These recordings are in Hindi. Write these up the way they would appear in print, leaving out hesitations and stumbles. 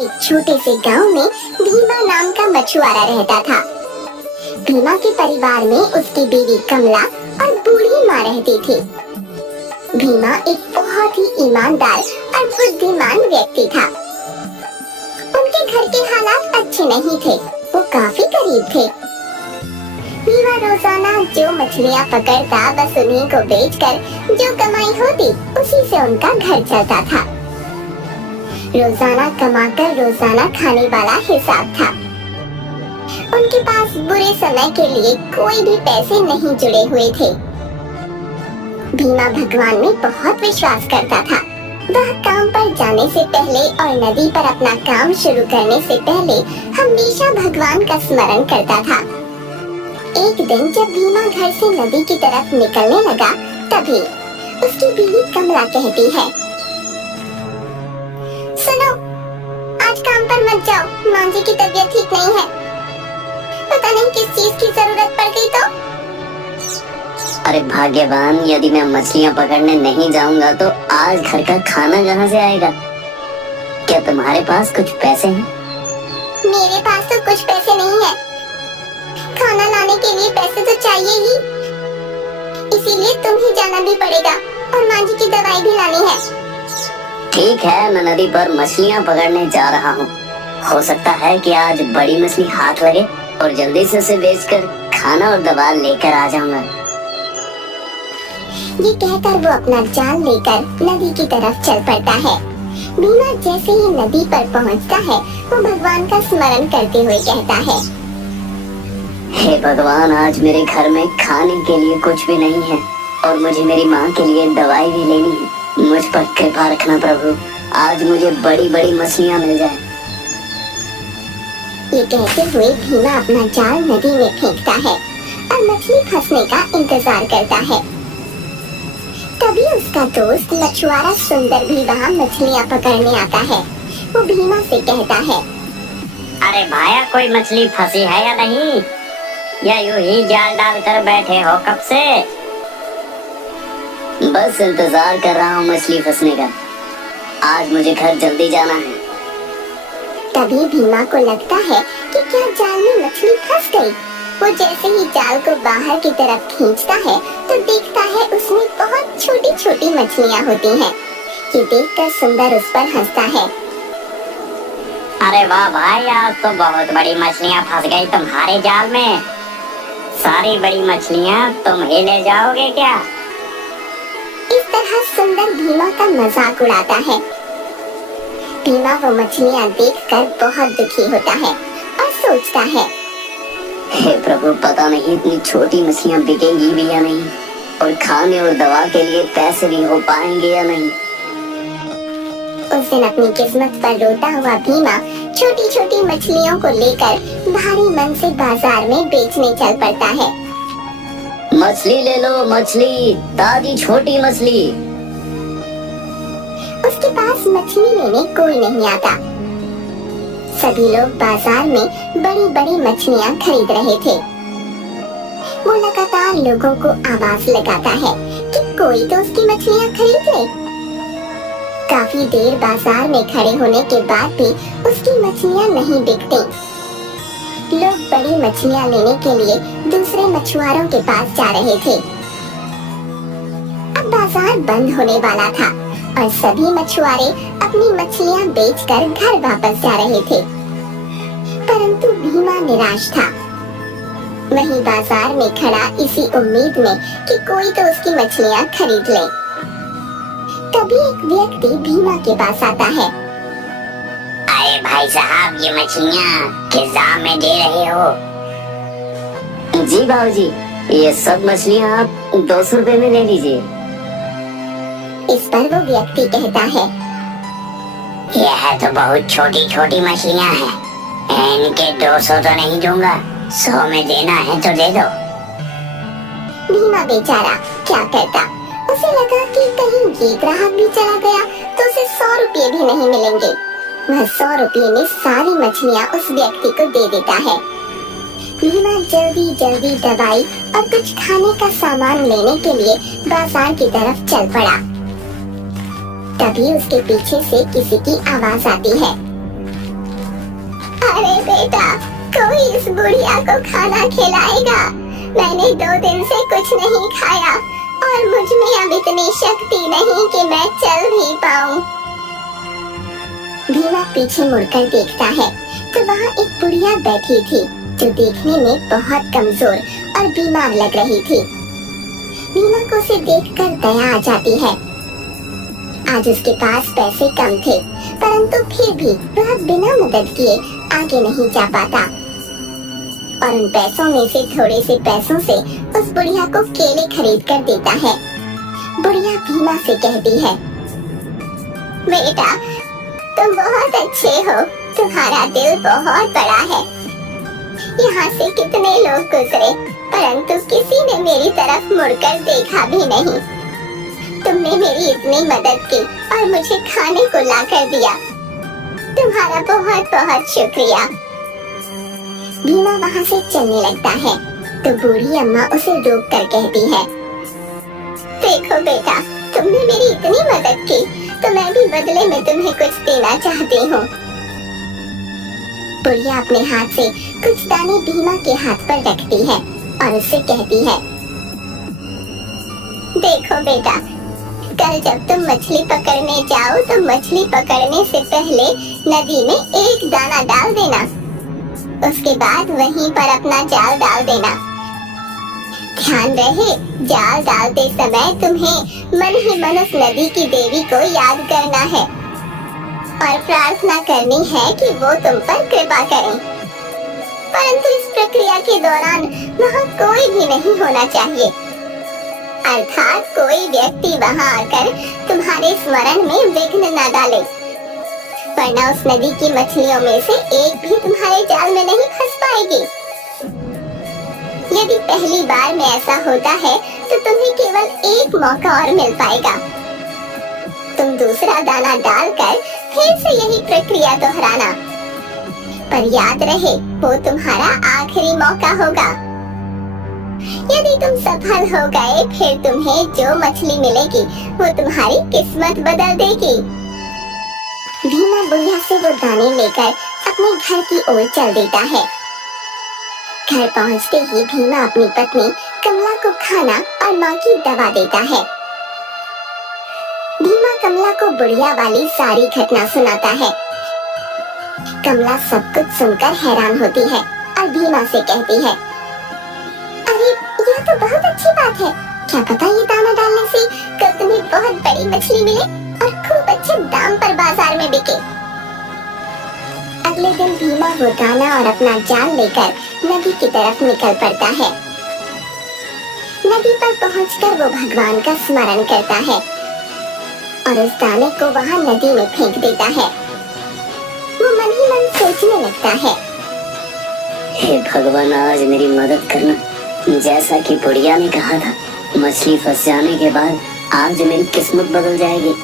एक छोटे से गांव में भीमा नाम का मछुआरा रहता था। भीमा के परिवार में उसकी बीवी कमला और बूढ़ी माँ रहती थी। भीमा एक बहुत ही ईमानदार और बुद्धिमान व्यक्ति था। उनके घर के हालात अच्छे नहीं थे, वो काफी गरीब थे। भीमा रोजाना जो मछलियाँ पकड़ता बस उन्हीं को बेचकर जो कमाई होती उसी से उनका घर चलता था। रोजाना कमाकर रोजाना खाने वाला हिसाब था। उनके पास बुरे समय के लिए कोई भी पैसे नहीं जुड़े हुए थे। भीमा भगवान में बहुत विश्वास करता था। वह काम पर जाने से पहले और नदी पर अपना काम शुरू करने से पहले हमेशा भगवान का स्मरण करता था। एक दिन जब भीमा घर से नदी की तरफ निकलने लगा, तभी उसकी बीवी कमला कहती है, सुनो, आज काम पर मत जाओ, माँ जी की तबीयत ठीक नहीं है। पता नहीं किस चीज की जरूरत पड़ गई तो। अरे भाग्यवान, यदि मैं मछलियाँ पकड़ने नहीं जाऊंगा तो आज घर का खाना कहाँ से आएगा? क्या तुम्हारे पास कुछ पैसे हैं? मेरे पास तो कुछ पैसे नहीं है। खाना लाने के लिए पैसे तो चाहिए ही, इसीलिए तुम ही जाना भी पड़ेगा और माँ जी की दवाई भी लानी है। ठीक है, मैं नदी पर मछलियाँ पकड़ने जा रहा हूँ। हो सकता है कि आज बड़ी मछली हाथ लगे और जल्दी से उसे बेचकर खाना और दवा लेकर आ जाऊंगा। ये कहकर वो अपना जाल लेकर नदी की तरफ चल पड़ता है। भीमा जैसे ही नदी पर पहुंचता है, वो भगवान का स्मरण करते हुए कहता है, हे भगवान, आज मेरे घर में खाने के लिए कुछ भी नहीं है और मुझे मेरी माँ के लिए दवाई भी लेनी है। मुझ पर कृपा रखना प्रभु, आज मुझे बड़ी बड़ी मछलियाँ मिल जाए। ये कहते हुए भीमा अपना जाल नदी में फेंकता है और मछली फंसने का इंतजार करता है। तभी उसका दोस्त मछुआरा सुंदर भी वहाँ मछलियाँ पकड़ने आता है। वो भीमा से कहता है, अरे भाया, कोई मछली फंसी है या नहीं? या यूं ही जाल डालकर बैठे हो कब से? बस इंतजार कर रहा हूँ मछली फंसने का। आज मुझे घर जल्दी जाना है। तभी भीमा को लगता है कि क्या जाल में मछली फंस गई। वो जैसे ही जाल को बाहर की तरफ खींचता है तो देखता है उसमें बहुत छोटी छोटी मछलियाँ होती हैं। ये देखकर सुंदर उस पर हंसता है। अरे वाह भाई, आज तो बहुत बड़ी मछलियाँ फंस गई तुम्हारे जाल में। सारी बड़ी मछलियाँ तुम ही ले जाओगे क्या? इस तरह सुंदर भीमा का मजाक उड़ाता है। भीमा वो मछलियाँ देखकर बहुत दुखी होता है और सोचता है, हे प्रभु, पता नहीं इतनी छोटी मछलियाँ बिकेंगी भी या नहीं और खाने और दवा के लिए पैसे भी हो पाएंगे या नहीं। उस दिन अपनी किस्मत पर रोता हुआ भीमा छोटी छोटी मछलियों को लेकर भारी मन से बाजार में बेचने चल पड़ता है। मछली ले लो, मछली, ताजी छोटी मछली। उसके पास मछली लेने कोई नहीं आता। सभी लोग बाजार में बड़ी बड़ी मछलियाँ खरीद रहे थे। वो लगातार लोगों को आवाज लगाता है कि कोई तो उसकी मछलियाँ खरीद ले। काफी देर बाजार में खड़े होने के बाद भी उसकी मछलियाँ नहीं बिकती। लोग बड़ी मछलियाँ लेने के लिए दूसरे मछुआरों के पास जा रहे थे। अब बाजार बंद होने वाला था और सभी मछुआरे अपनी मछलियाँ बेचकर घर वापस जा रहे थे। परंतु भीमा निराश था। वहीं बाजार में खड़ा इसी उम्मीद में कि कोई तो उसकी मछलियाँ खरीद ले। तभी एक व्यक्ति भीमा के पास आता है। अरे भाई साहब, ये मछलियाँ किस दाम में दे रहे हो? जी बाबूजी, ये सब मछलियाँ आप 200 रुपए में ले लीजिए। इस पर वो व्यक्ति कहता है, यह तो बहुत छोटी छोटी मछलियाँ हैं, इनके 200 तो नहीं दूंगा, 100 में देना है तो दे दो। भीमा बेचारा क्या करता। उसे लगा कि कहीं ये ग्राहक भी चला गया तो उसे 100 रुपये भी नहीं मिलेंगे। वह 100 रुपये में सारी मछलियाँ उस व्यक्ति को दे देता है। भीमा जल्दी जल्दी दवाई और कुछ खाने का सामान लेने के लिए बाजार की तरफ चल पड़ा। तभी उसके पीछे से किसी की आवाज आती है। अरे बेटा, कोई इस बुढ़िया को खाना खिलाएगा। मैंने 2 दिन से कुछ नहीं खाया और मुझ में अब इतनी शक्ति नहीं कि मैं चल भी पाऊं। भीमा पीछे मुड़कर देखता है तो वहाँ एक बुढ़िया बैठी थी जो देखने में बहुत कमजोर और बीमार लग रही थी। भीमा को उसे देखकर दया आ जाती है। आज उसके पास पैसे कम थे, परंतु फिर भी वह बिना मदद किए आगे नहीं जा पाता और उन पैसों में से थोड़े से पैसों से उस बुढ़िया को केले खरीद कर देता है। बुढ़िया भीमा से कहती है, बेटा तुम बहुत अच्छे हो, तुम्हारा दिल बहुत बड़ा है। यहाँ से कितने लोग गुजरे परंतु किसी ने मेरी तरफ मुड़कर देखा भी नहीं। तुमने मेरी इतनी मदद की और मुझे खाने को लाकर दिया, तुम्हारा बहुत बहुत शुक्रिया। भीमा वहाँ से चलने लगता है तो बूढ़ी अम्मा उसे रोक कर कहती है, देखो बेटा, तुमने मेरी इतनी मदद की तो मैं भी बदले में तुम्हें कुछ देना चाहती हूँ। बुढ़िया अपने हाथ से कुछ दाने भीमा के हाथ पर रखती है और उससे कहती है, देखो बेटा, कल जब तुम मछली पकड़ने जाओ तो मछली पकड़ने से पहले नदी में एक दाना डाल देना, उसके बाद वहीं पर अपना जाल डाल देना। ध्यान रहे, जाल डालते समय तुम्हें मन ही मन उस नदी की देवी को याद करना है और प्रार्थना करनी है कि वो तुम पर कृपा करें। परंतु इस प्रक्रिया के दौरान वहाँ कोई भी नहीं होना चाहिए, अर्थात कोई व्यक्ति वहाँ आकर तुम्हारे स्मरण में विघ्न न डाले, वरना उस नदी की मछलियों में से एक भी तुम्हारे जाल में नहीं फंस पाएगी। यदि पहली बार में ऐसा होता है तो तुम्हें केवल एक मौका और मिल पाएगा। तुम दूसरा दाना डालकर फिर से यही प्रक्रिया दोहराना, पर याद रहे वो तुम्हारा आखिरी मौका होगा। यदि तुम सफल हो गए फिर तुम्हें जो मछली मिलेगी वो तुम्हारी किस्मत बदल देगी। भीमा बुढ़िया से वो दाने लेकर अपने घर की ओर चल देता है। घर पहुंचते ही भीमा अपनी पत्नी कमला को खाना और माँ की दवा देता है। भीमा कमला को बुढ़िया वाली सारी घटना सुनाता है। कमला सब कुछ सुनकर हैरान होती है और भीमा से कहती है, अरे यह तो बहुत अच्छी बात है, क्या पता ये दाना डालने से कल तुम्हें बहुत बड़ी मछली मिले और खूब अच्छे दाम पर बाजार में बिके। अगले दिन भीमा वो दाना और अपना जाल लेकर नदी की तरफ निकल पड़ता है। नदी पर पहुंचकर वो भगवान का स्मरण करता है और उस दाने को वहाँ नदी में फेंक देता है। वो मन ही मन सोचने लगता है, हे भगवान, आज मेरी मदद करना। जैसा कि बुढ़िया ने कहा था, मछली फंस जाने के बाद आज मेरी किस्मत बदल जाएगी।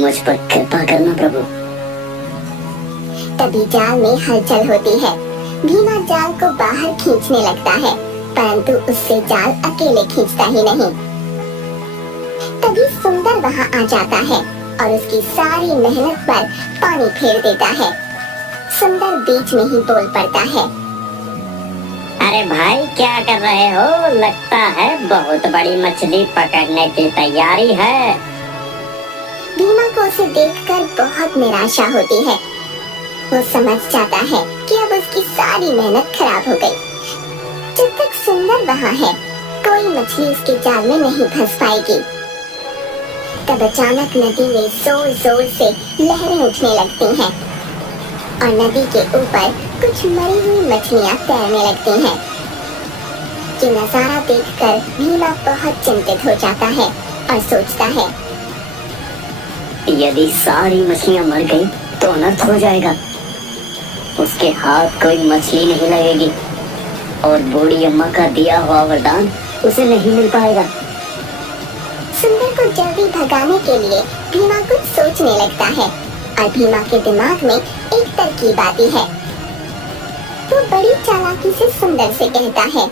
मुझ पर कृपा करना प्रभु। तभी जाल में हलचल होती है। भीमा जाल को बाहर खींचने लगता है, परंतु उससे जाल अकेले खींचता ही नहीं। तभी सुंदर वहाँ आ जाता है और उसकी सारी मेहनत पर पानी फेर देता है। सुंदर बीच में ही बोल पड़ता है, अरे भाई, क्या कर रहे हो? लगता है बहुत बड़ी मछली पकड़ने की तैयारी है। भीमा को उसे देखकर बहुत निराशा होती है। वो समझ जाता है कि अब उसकी सारी मेहनत खराब हो गई। जब तक सुंदर वहाँ है, कोई मछली उसके जाल में नहीं फंस पाएगी। तब अचानक नदी में जोर जोर से लहरें उठने लगती हैं और नदी के ऊपर कुछ मरी हुई मछलियाँ तैरने लगती हैं। ये नजारा देखकर भीमा बहुत चिंतित हो जाता है और सोचता है, यदि सारी मछलियाँ मर गई तो अनर्थ हो जाएगा। उसके हाथ कोई मछली नहीं लगेगी और बूढ़ी अम्मा का दिया हुआ वरदान उसे नहीं मिल पाएगा। सुंदर को जल्दी भगाने के लिए भीमा कुछ सोचने लगता है और भीमा के दिमाग में एक तरकीब आती है। वो बड़ी चालाकी से सुंदर से कहता है,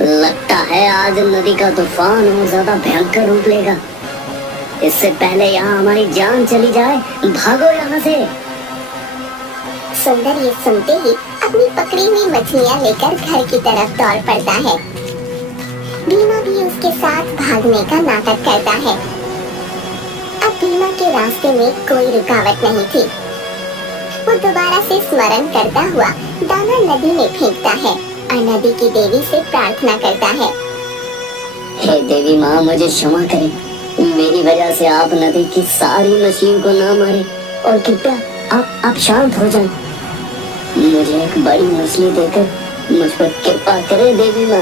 लगता है आज नदी का तूफान और ज्यादा भयंकर रूप लेगा। इससे पहले यहाँ हमारी जान चली जाए, भागो यहाँ से। सुंदर ये सुनते ही अपनी पकड़ी हुई मछलियाँ लेकर घर की तरफ दौड़ पड़ता है। भीमा भी उसके साथ भागने का नाटक करता है। अब भीमा के रास्ते में कोई रुकावट नहीं थी। वो दोबारा से स्मरण करता हुआ दाना नदी में फेंकता है और नदी की देवी से प्रार्थना करता है। हे देवी माँ, मुझे क्षमा करें। मेरी वजह से आप नदी की सारी मछलियों को ना मारे और कृपया आप शांत हो जाएं। मुझे एक बड़ी मछली देकर मुझ पर कृपा करें देवी माँ।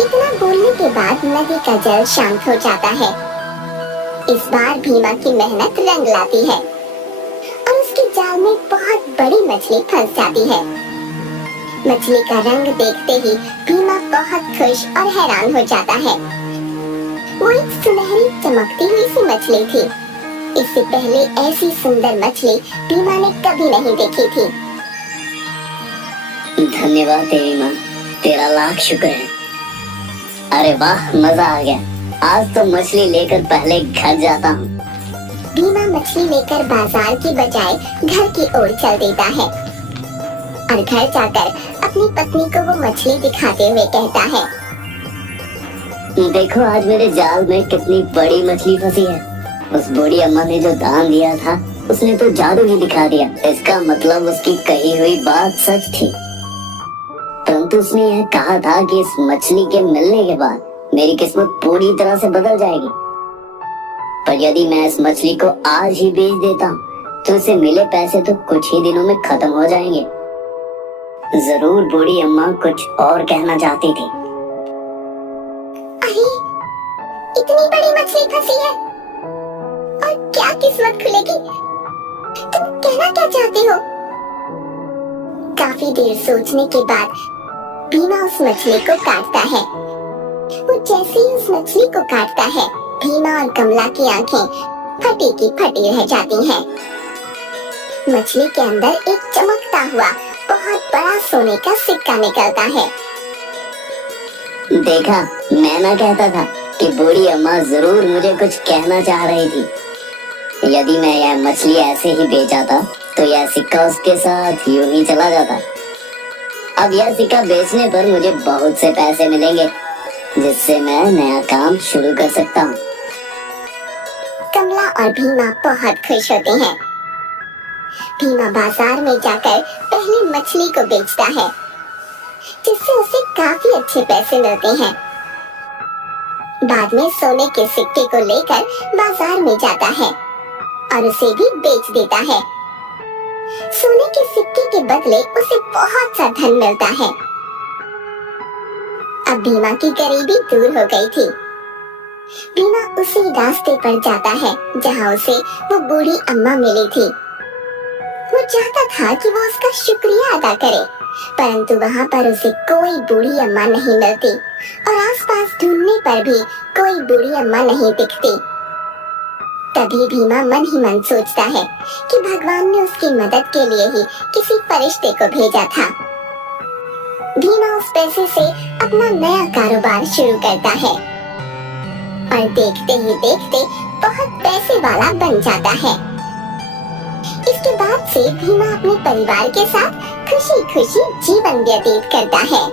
इतना बोलने के बाद नदी का जल शांत हो जाता है। इस बार भीमा की मेहनत रंग लाती है और उसके जाल में बहुत बड़ी मछली फंस जाती है। मछली का रंग देखते ही भीमा बहुत खुश और हैरान हो जाता है। वो एक सुनहरी चमकती हुई सी मछली थी। इससे पहले ऐसी सुंदर मछली भीमा ने कभी नहीं देखी थी। धन्यवाद देवी माँ, तेरा लाख शुक्र है। अरे वाह, मजा आ गया। आज तो मछली लेकर पहले घर जाता हूँ। भीमा मछली लेकर बाजार की बजाय घर की ओर चल देता है और घर जाकर अपनी पत्नी को वो मछली दिखाते हुए कहता है, देखो आज मेरे जाल में कितनी बड़ी मछली फंसी है। उस बूढ़ी अम्मा ने जो दान दिया था उसने तो जादू ही दिखा दिया। इसका मतलब उसकी कही हुई बात सच थी। परंतु उसने यह कहा था कि इस मछली के मिलने के बाद मेरी किस्मत पूरी तरह से बदल जाएगी। पर यदि मैं इस मछली को आज ही बेच देता हूँ तो इसे मिले पैसे तो कुछ ही दिनों में खत्म हो जाएंगे। जरूर बूढ़ी अम्मा कुछ और कहना चाहती थी। अरे, इतनी बड़ी मछली फंसी है और क्या किस्मत खुलेगी? तुम कहना क्या चाहते हो? काफी देर सोचने के बाद भीमा उस मछली को काटता है। वो जैसे ही उस मछली को काटता है, भीमा और कमला की आंखें फटी की फटी रह जाती हैं। मछली के अंदर एक चमकता हुआ बहुत बड़ा सोने का सिक्का निकलता है। देखा, मैं ना कहता था कि बूढ़ी अम्मा जरूर मुझे कुछ कहना चाह रही थी। यदि मैं यह मछली ऐसे ही बेचा तो यह सिक्का उसके साथ यूं ही चला जाता। अब यह सिक्का बेचने पर मुझे बहुत से पैसे मिलेंगे जिससे मैं नया काम शुरू कर सकता हूँ। कमला और भीमा बहुत खुश होते हैं। भीमा बाजार में जाकर पहले मछली को बेचता है जिससे उसे काफी अच्छे पैसे मिलते हैं। बाद में सोने के सिक्के को लेकर बाजार में जाता है और उसे भी बेच देता है। सोने के सिक्के के बदले उसे बहुत सा धन मिलता है। अब भीमा की गरीबी दूर हो गई थी। भीमा उसी रास्ते पर जाता है जहाँ उसे वो बूढ़ी अम्मा मिली थी। वो चाहता था कि वो उसका शुक्रिया अदा करे, परंतु वहाँ पर उसे कोई बूढ़ी अम्मा नहीं मिलती और आसपास ढूंढने पर भी कोई बूढ़ी अम्मा नहीं दिखती। तभी भीमा मन ही मन सोचता है कि भगवान ने उसकी मदद के लिए ही किसी फरिश्ते को भेजा था। भीमा उस पैसे से अपना नया कारोबार शुरू करता है और देखते ही देखते बहुत पैसे वाला बन जाता है। इसके बाद से भीमा अपने परिवार के साथ खुशी खुशी जीवन व्यतीत करता है।